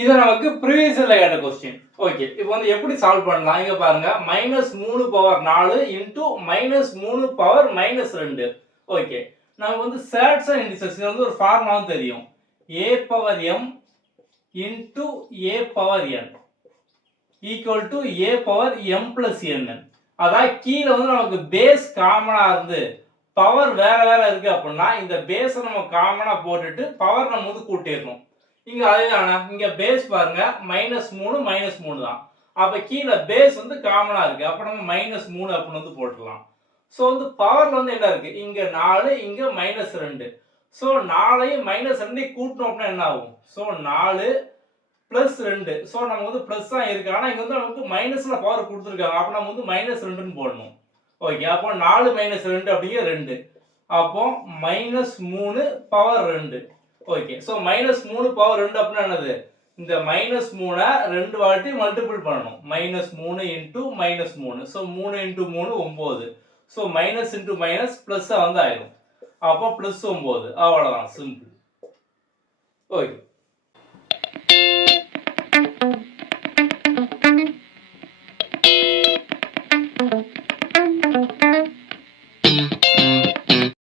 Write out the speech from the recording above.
இது நமக்கு ப்ரீவியஸ்ல கேட்ட கொஸ்டின். ஓகே, இப்போ வந்து எப்படி சால்வ் பண்ணலாம்? இங்க பாருங்க, -3 பவர் 4 இன்டு -3 பவர் -2. ஓகே, நமக்கு வந்து சேட்ஸ் அண்ட் இண்டிசஸ் இது வந்து ஒரு ஃபார்முலாவும் தெரியும். a power m into a power n equal to a power m plus n. அதாவது கீழே வந்து நமக்கு பேஸ் காமனா இருந்து பவர் வேற வேற இருக்கு அப்படின்னா இந்த பேஸை நம்ம காமனா போட்டுட்டு பவர் நம்ம வந்து கூட்டிடணும். இங்க அதுதானே, இங்க பேஸ் பாருங்க -3 -3 தான். அப்ப கீழே பேஸ் வந்து காமனா இருக்கு. அப்ப நம்ம -3 அப்படின்னு வந்து போட்டுடலாம். சோ வந்து பவர்ல வந்து என்ன இருக்கு? இங்க 4, இங்க -2. சோ 4ஐயும் -2ஐயும் கூட்டணும் அப்படின்னா என்ன ஆகும்? So 4 plus 2. சோ நம்ம வந்து பிளஸ் தான் இருக்கு. ஆனா இங்க வந்து நமக்கு மைனஸ்ல பவர் கொடுத்துருக்காங்க. அப்ப நம்ம வந்து -2ன்னு போடணும். ஓகே, அப்போ 4 -2 அப்படிங்க 2. அப்போ -3 பவர் 2. ஓகே, சோ -3 பவர் 2 அப்படின்னா என்னது? இந்த -3 ரெண்டு வாட்டி மல்டிபிள் பண்ணணும். -3 into -3. So 3 into 3 9. So minus into minus plus வந்து ஆயிரும். அப்போ பிளஸ் 9. அவ்வளவுதான், சிம்பிள். ஓகே.